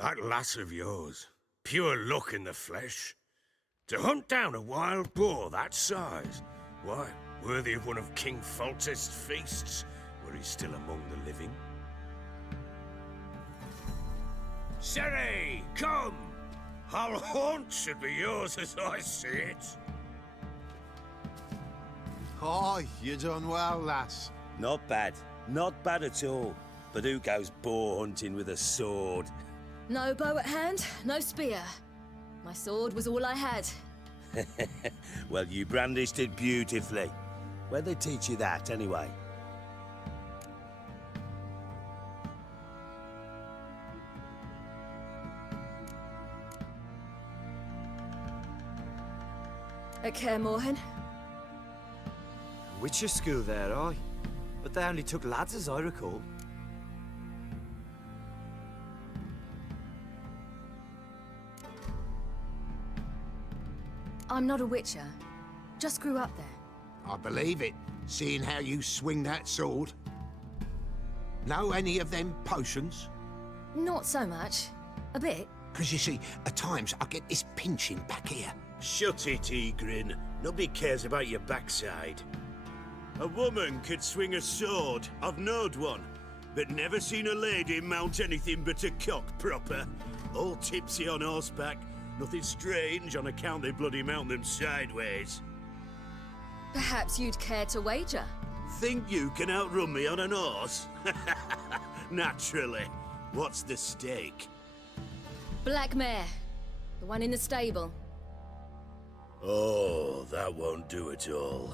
That lass of yours, pure luck in the flesh. To hunt down a wild boar that size, why, worthy of one of King Foltest's feasts, were he still among the living. Sere, come! Hull Haunt should be yours as I see it. Oh, you done well, lass. Not bad. Not bad at all. But who goes boar hunting with a sword? No bow at hand, no spear. My sword was all I had. Well, you brandished it beautifully. Where'd they teach you that, anyway? At Kaer Morhen. Witcher school there, aye. But they only took lads, as I recall. I'm not a witcher. Just grew up there. I believe it, seeing how you swing that sword. Know any of them potions? Not so much. A bit. Because you see, at times I get this pinching back here. Shut it, Egrin. Nobody cares about your backside. A woman could swing a sword. I've knowed one. But never seen a lady mount anything but a cock proper. All tipsy on horseback. Nothing strange on account they bloody mount them sideways. Perhaps you'd care to wager? Think you can outrun me on an horse? Naturally. What's the stake? Black mare. The one in the stable. Oh, that won't do it all.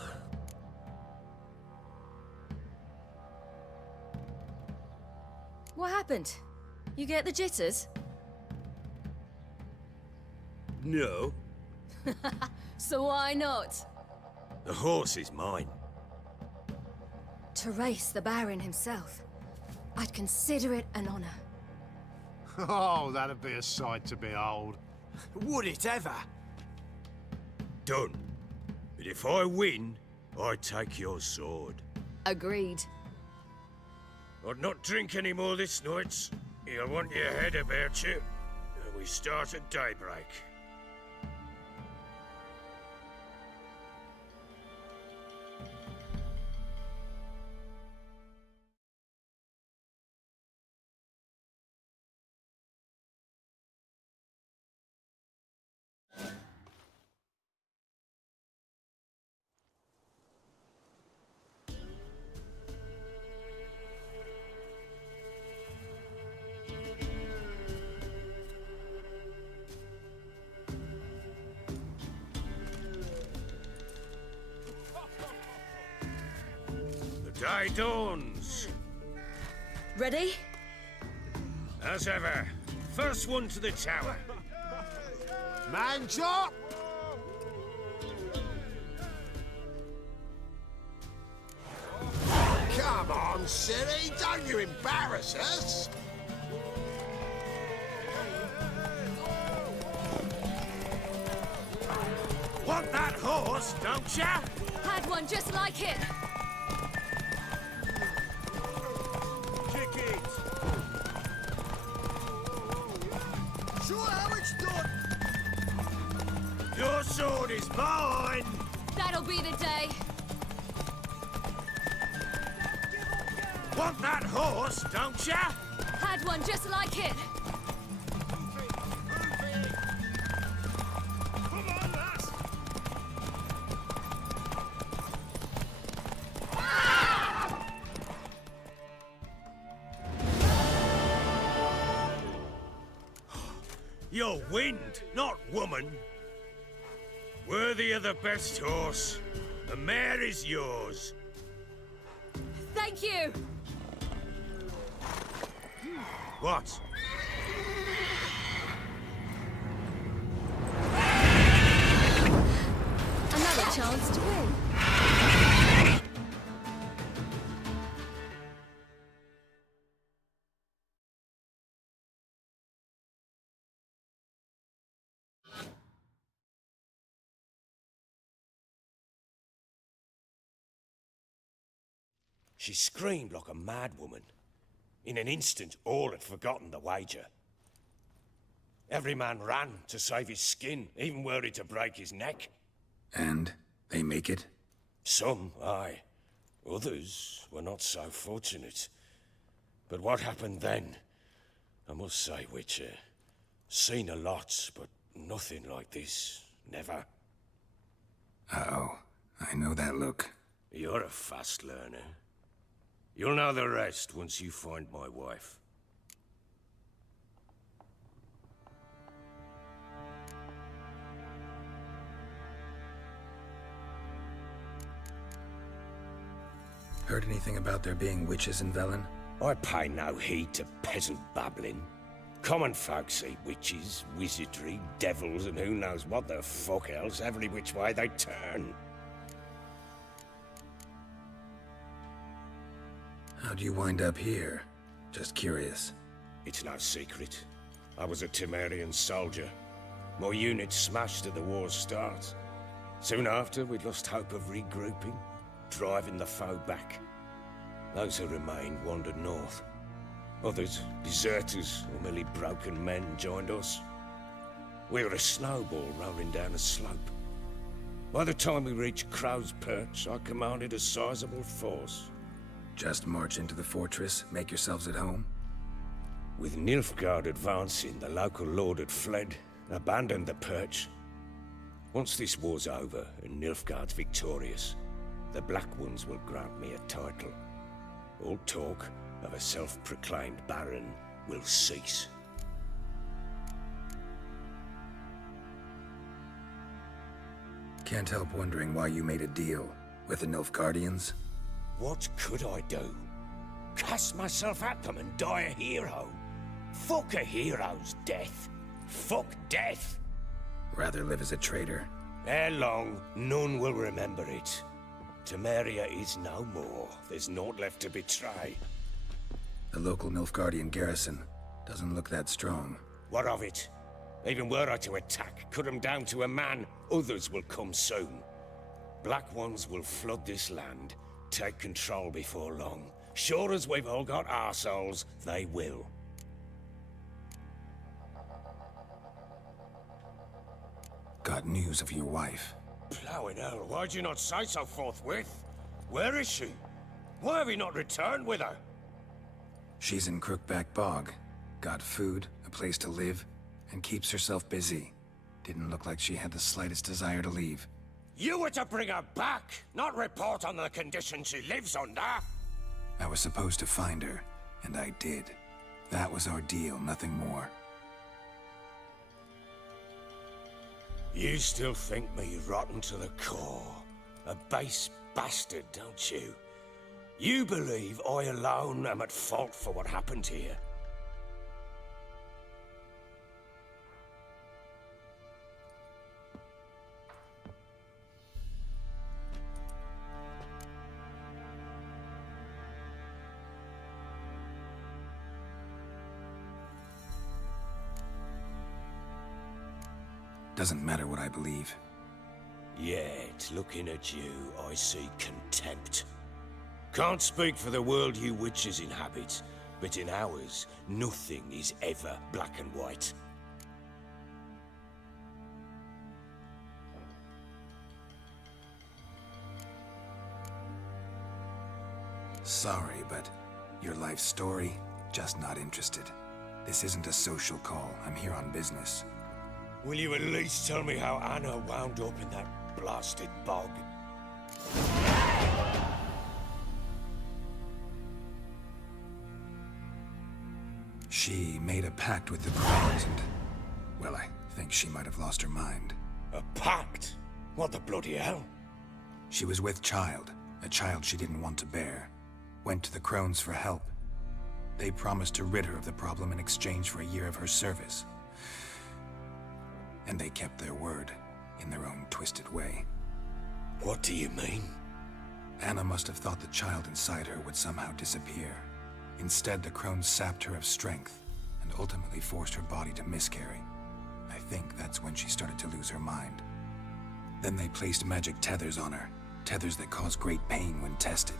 What happened? You get the jitters? No. So why not? The horse is mine. To race the Baron himself. I'd consider it an honor. Oh, that'd be a sight to behold. Would it ever? Done. But if I win, I take your sword. Agreed. I'd not drink any more this night. You'll want your head about you. And we start at daybreak. Day dawns. Ready? As ever, first one to the tower. Man chop! Come on, silly, don't you embarrass us! Want that horse, don't ya? Had one just like it. Kick it. Sure how it's done! Your sword is mine. That'll be the day. Want that horse, don't ya? Had one just like it. Come on, lass. You're wind, not woman. Worthy of the best horse. The mare is yours. Thank you. What? Another chance to win. She screamed like a mad woman. In an instant, all had forgotten the wager. Every man ran to save his skin, even worried to break his neck. And they make it? Some, aye. Others were not so fortunate. But what happened then? I must say, Witcher, seen a lot, but nothing like this. Never. Uh-oh. I know that look. You're a fast learner. You'll know the rest once you find my wife. Heard anything about there being witches in Velen? I pay no heed to peasant babbling. Common folk see witches, wizardry, devils, and who knows what the fuck else every which way they turn. How'd you wind up here? Just curious. It's no secret. I was a Temerian soldier. My unit smashed at the war's start. Soon after, we'd lost hope of regrouping, driving the foe back. Those who remained wandered north. Others, deserters or merely broken men, joined us. We were a snowball rolling down a slope. By the time we reached Crow's Perch, I commanded a sizable force. Just march into the fortress, make yourselves at home? With Nilfgaard advancing, the local lord had fled, abandoned the Perch. Once this war's over and Nilfgaard's victorious, the Black Ones will grant me a title. All talk of a self-proclaimed Baron will cease. Can't help wondering why you made a deal with the Nilfgaardians. What could I do? Cast myself at them and die a hero? Fuck a hero's death. Fuck death. Rather live as a traitor. Ere long, none will remember it. Temeria is no more. There's naught left to betray. The local Nilfgaardian garrison doesn't look that strong. What of it? Even were I to attack, cut them down to a man, others will come soon. Black Ones will flood this land, take control before long. Sure as we've all got arseholes, they will. Got news of your wife. Plowing hell, why'd you not say so forthwith? Where is she? Why have you not returned with her? She's in Crookback Bog. Got food, a place to live, and keeps herself busy. Didn't look like she had the slightest desire to leave. You were to bring her back, not report on the conditions she lives under. I was supposed to find her, and I did. That was our deal, nothing more. You still think me rotten to the core. A base bastard, don't you? You believe I alone am at fault for what happened here. Doesn't matter what I believe. Yet, looking at you, I see contempt. Can't speak for the world you witches inhabit, but in ours, nothing is ever black and white. Sorry, but your life story, just not interested. This isn't a social call. I'm here on business. Will you at least tell me how Anna wound up in that blasted bog? She made a pact with the crows and... well, I think she might have lost her mind. A pact? What the bloody hell? She was with child, a child she didn't want to bear. Went to the crones for help. They promised to rid her of the problem in exchange for a year of her service. And they kept their word, in their own twisted way. What do you mean? Anna must have thought the child inside her would somehow disappear. Instead, the crones sapped her of strength, and ultimately forced her body to miscarry. I think that's when she started to lose her mind. Then they placed magic tethers on her, tethers that cause great pain when tested.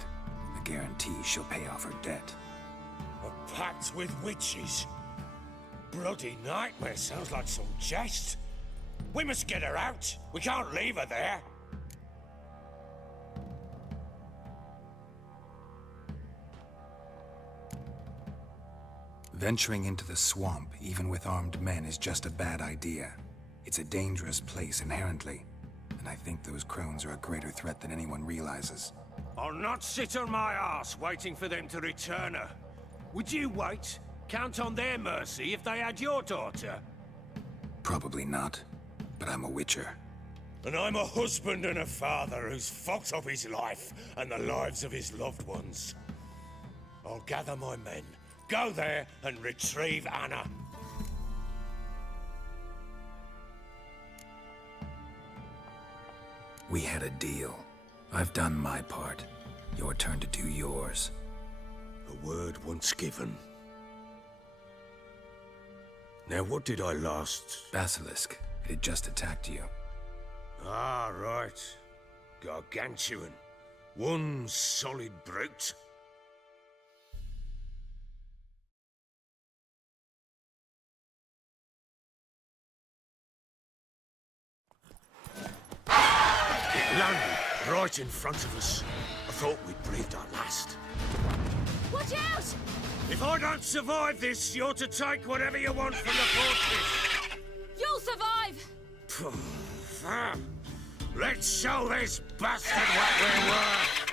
A guarantee she'll pay off her debt. A pact with witches? bloody nightmare sounds like some jest. We must get her out. We can't leave her there. Venturing into the swamp, even with armed men, is just a bad idea. It's a dangerous place inherently, and I think those crones are a greater threat than anyone realizes. I'll not sit on my ass waiting for them to return her. Would you wait? Count on their mercy if they had your daughter? Probably not, but I'm a witcher. And I'm a husband and a father who's fucked up his life and the lives of his loved ones. I'll gather my men, go there and retrieve Anna. We had a deal. I've done my part. Your turn to do yours. A word once given. Now what did I last... Basilisk. It had just attacked you. Ah, right. Gargantuan. One solid brute. It landed right in front of us. I thought we'd breathed our last. Watch out! If I don't survive this, you're to take whatever you want from the fortress. You'll survive! Let's show this bastard what we're worth!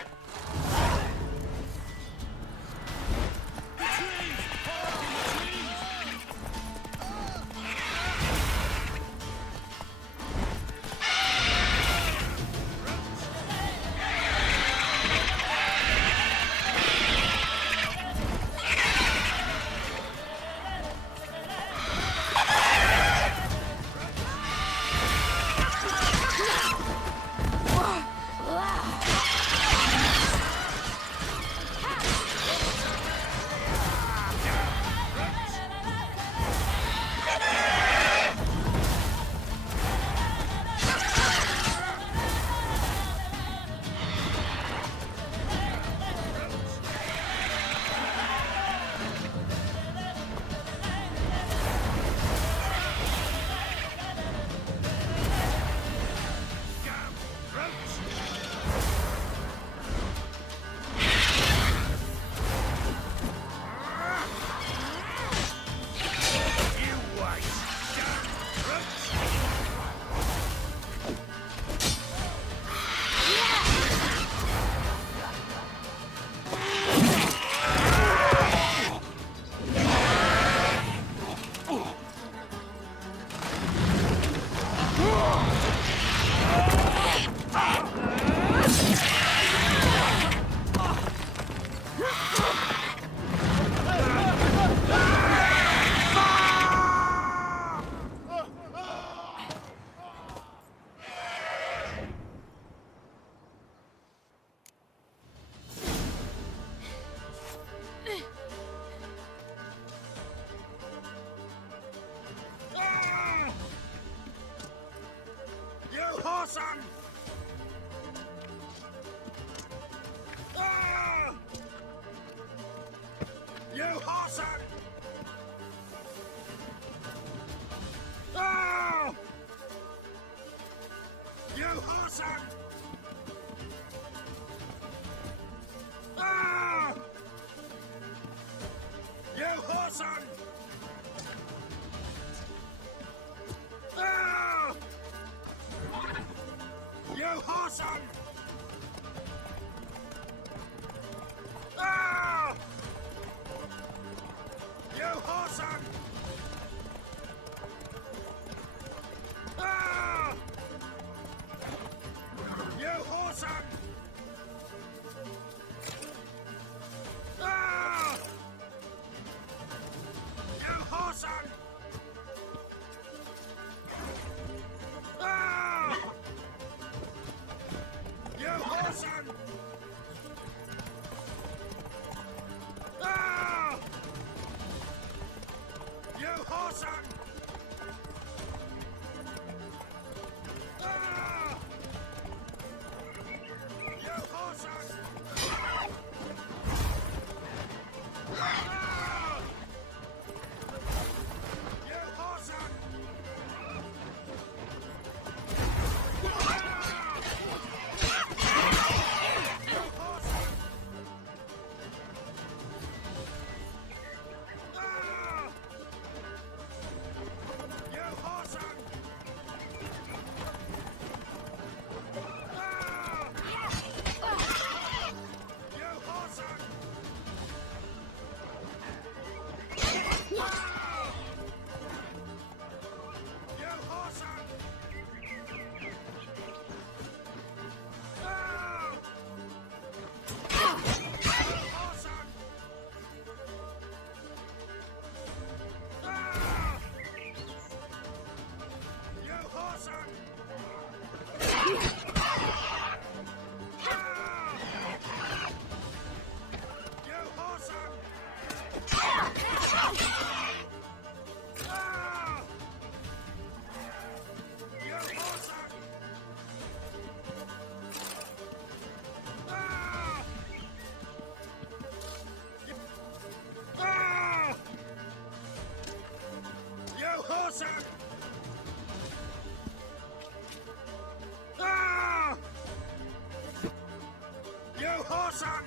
whoreson!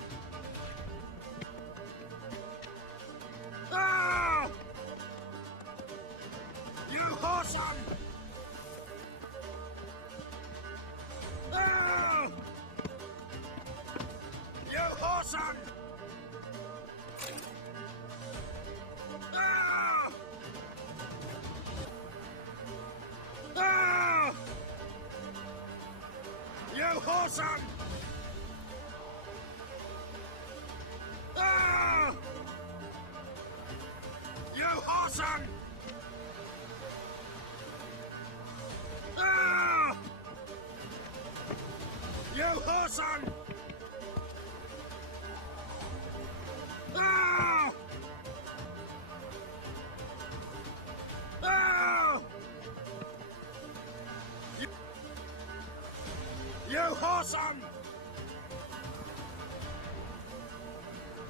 Ah! You whoreson! Ah! You whoreson! Ah! Ah! You whoreson! Ah! You whoreson! Ah! You whoreson! Ah! Ah! You whoreson!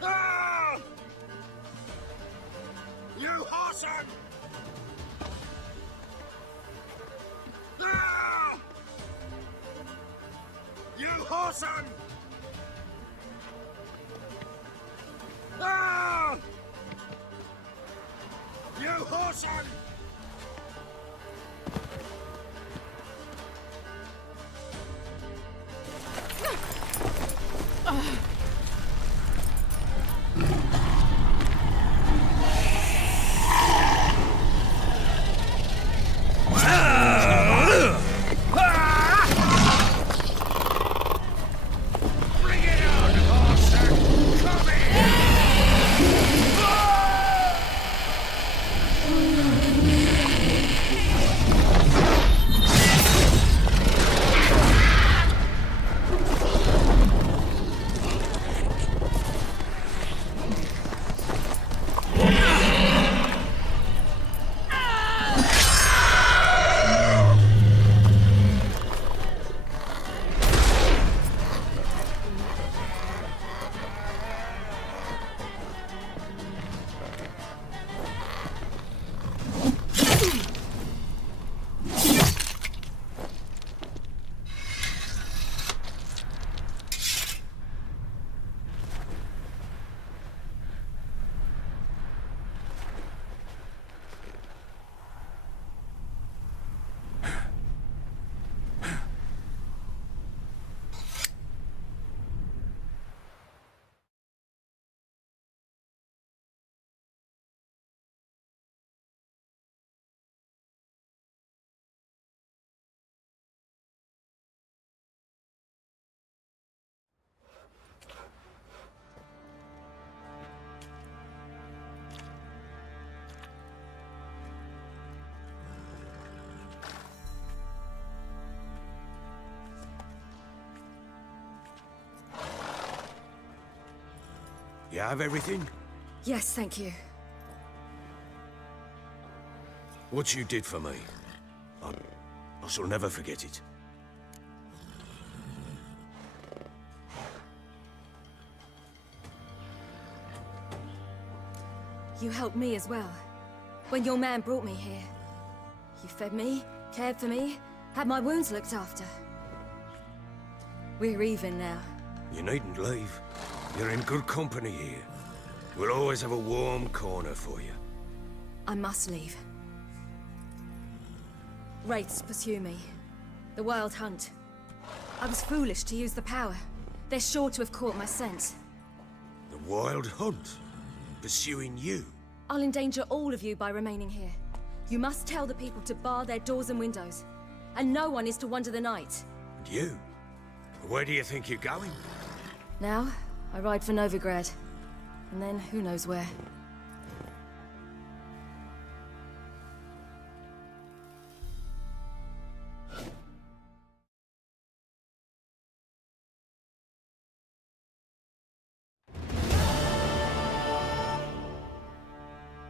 Ah! You whoreson! Ah! You whoreson! Ah! You whoreson! Bring it on, Horson! Come in! You have everything? Yes, thank you. What you did for me, I shall never forget it. You helped me as well. When your man brought me here. You fed me, cared for me, had my wounds looked after. We're even now. You needn't leave. You're in good company here. We'll always have a warm corner for you. I must leave. Wraiths pursue me. The Wild Hunt. I was foolish to use the power. They're sure to have caught my scent. The Wild Hunt? Pursuing you? I'll endanger all of you by remaining here. You must tell the people to bar their doors and windows. And no one is to wander the night. And you? Where do you think you're going? Now, I ride for Novigrad. And then, who knows where.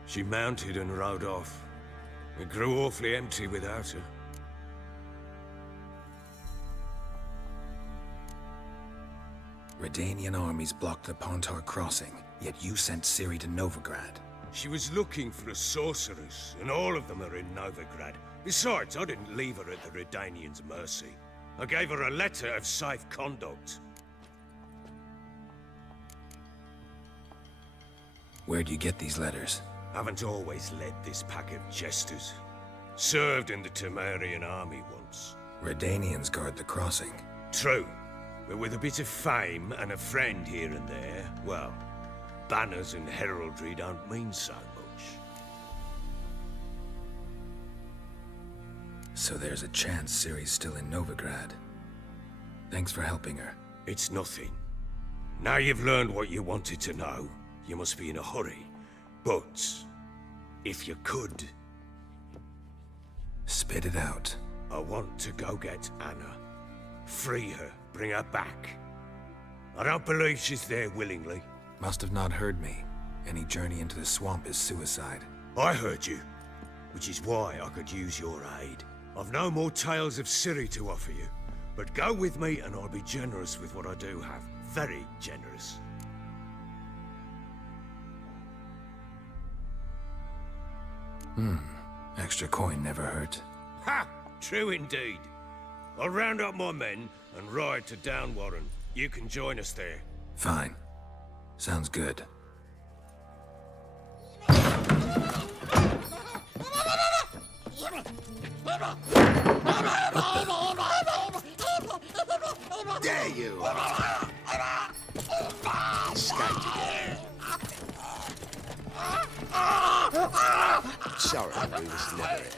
She mounted and rode off. It grew awfully empty without her. Redanian armies blocked the Pontar crossing, yet you sent Ciri to Novigrad. She was looking for a sorceress, and all of them are in Novigrad. Besides, I didn't leave her at the Redanians' mercy. I gave her a letter of safe conduct. Where'd you get these letters? Haven't always led this pack of jesters. Served in the Temerian army once. Redanians guard the crossing. True. But with a bit of fame and a friend here and there, well, banners and heraldry don't mean so much. So there's a chance Ciri's still in Novigrad. Thanks for helping her. It's nothing. Now you've learned what you wanted to know, you must be in a hurry. But, if you could, Spit it out. I want to go get Anna. Free her, bring her back. I don't believe she's there willingly. Must have not heard me. Any journey into the swamp is suicide. I heard you, which is why I could use your aid. I've no more tales of Ciri to offer you, but go with me and I'll be generous with what I do have. Very generous. Extra coin never hurt. Ha! True indeed. I'll round up my men and ride to Downwarren. You can join us there. Fine. Sounds good. There you are. Escaped again. Sorry, we was never here.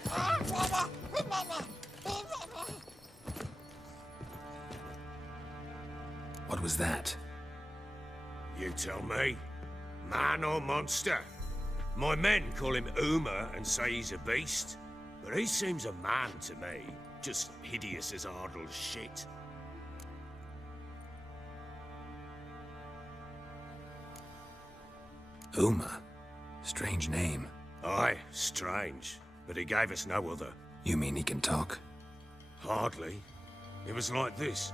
What was that? You tell me. Man or monster? My men call him Uma and say he's a beast, but he seems a man to me. Just hideous as Ardle's shit. Uma. Strange name. Aye, strange. But he gave us no other. You mean he can talk? Hardly. It was like this.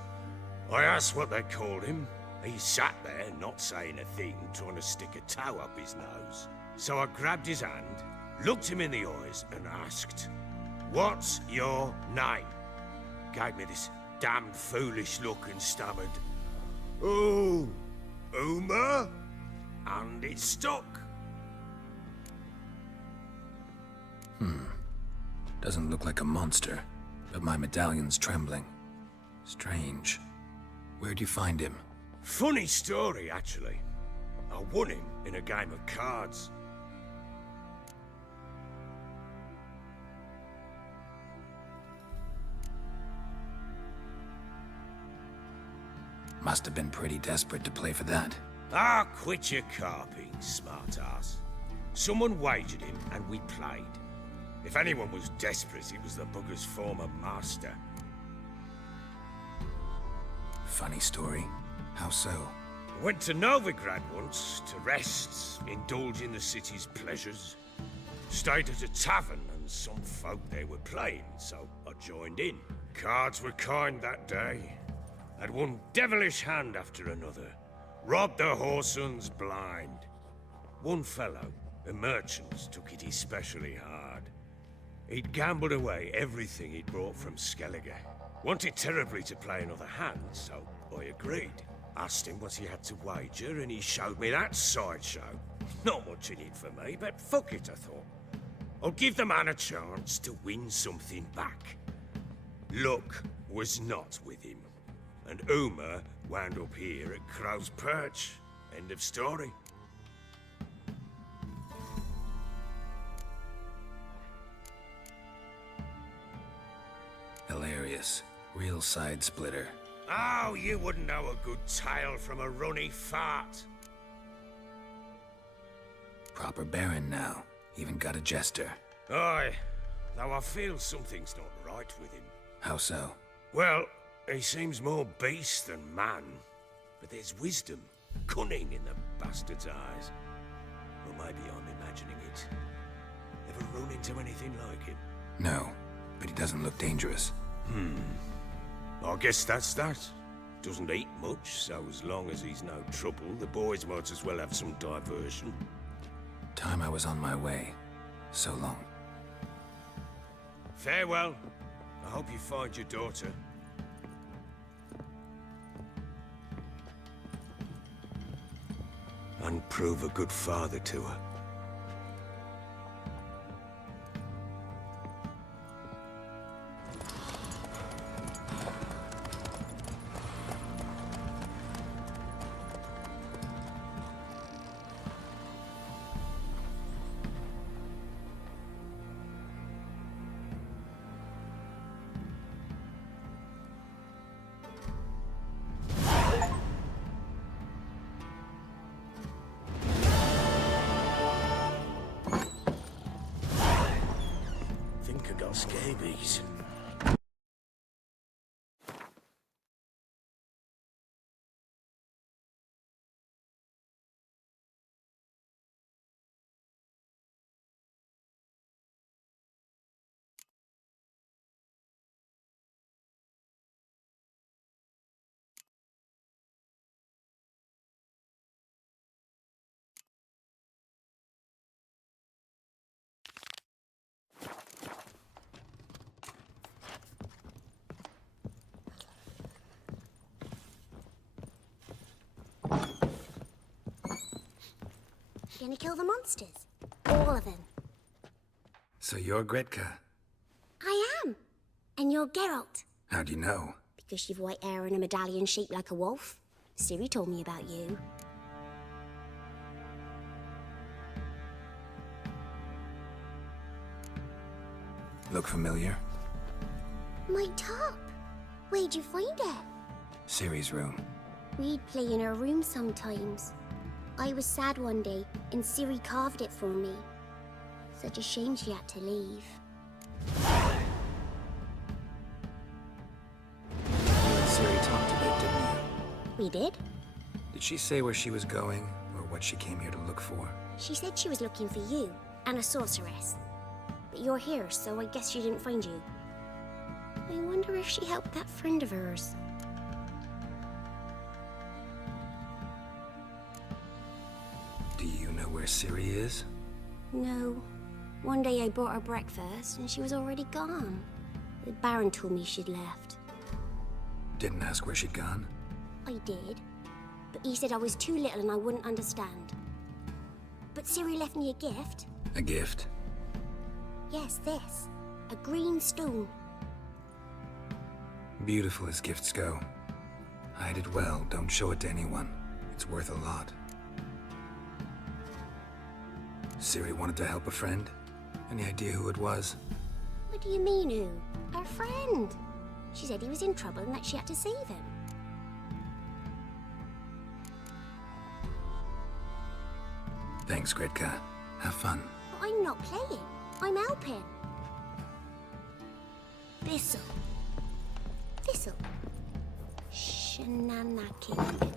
I asked what they called him. He sat there, not saying a thing, trying to stick a toe up his nose. So I grabbed his hand, looked him in the eyes, and asked, "What's your name?" Gave me this damned foolish look and stammered, "Oh, Uma?" And it stuck. Doesn't look like a monster, but my medallion's trembling. Strange. Where'd you find him? Funny story, actually. I won him in a game of cards. Must have been pretty desperate to play for that. Ah, quit your carping, smartass. Someone wagered him, and we played. If anyone was desperate, it was the bugger's former master. Funny story. How so? Went to Novigrad once to rest, indulge in the city's pleasures. Stayed at a tavern, and some folk there were playing, so I joined in. Cards were kind that day. Had one devilish hand after another. Robbed the whoresons blind. One fellow, a merchant, took it especially hard. He'd gambled away everything he'd brought from Skellige. Wanted terribly to play another hand, so I agreed. Asked him what he had to wager, and he showed me that sideshow. Not much in it for me, but fuck it, I thought. I'll give the man a chance to win something back. Luck was not with him, and Uma wound up here at Crow's Perch. End of story. Hilarious. Real side splitter. Oh, you wouldn't know a good tale from a runny fart. Proper baron now. Even got a jester. Aye, though I feel something's not right with him. How so? Well, he seems more beast than man, but there's wisdom, cunning in the bastard's eyes. Or maybe I'm imagining it. Ever run into anything like him? No, but he doesn't look dangerous. I guess that's that. Doesn't eat much, so as long as he's no trouble, the boys might as well have some diversion. Time I was on my way. So long. Farewell. I hope you find your daughter. I and prove a good father to her. Think I got scabies. Gonna kill the monsters? All of them. So you're Gretka. I am. And you're Geralt. How do you know? Because you've white hair and a medallion shaped like a wolf. Ciri told me about you. Look familiar? My top. Where'd you find it? Ciri's room. We'd play in her room sometimes. I was sad one day, and Ciri carved it for me. Such a shame she had to leave. Ciri talked a bit, didn't you? We did? Did she say where she was going, or what she came here to look for? She said she was looking for you, and a sorceress. But you're here, so I guess she didn't find you. I wonder if she helped that friend of hers. Do you know where Ciri is? No. One day I brought her breakfast, and she was already gone. The Baron told me she'd left. Didn't ask where she'd gone? I did. But he said I was too little and I wouldn't understand. But Ciri left me a gift. A gift? Yes, this. A green stone. Beautiful as gifts go. Hide it well, don't show it to anyone. It's worth a lot. Ciri wanted to help a friend? Any idea who it was? What do you mean, who? Her friend. She said he was in trouble and that she had to save him. Thanks, Gretka. Have fun. But I'm not playing. I'm helping. Thistle. Thistle. Shenanaking.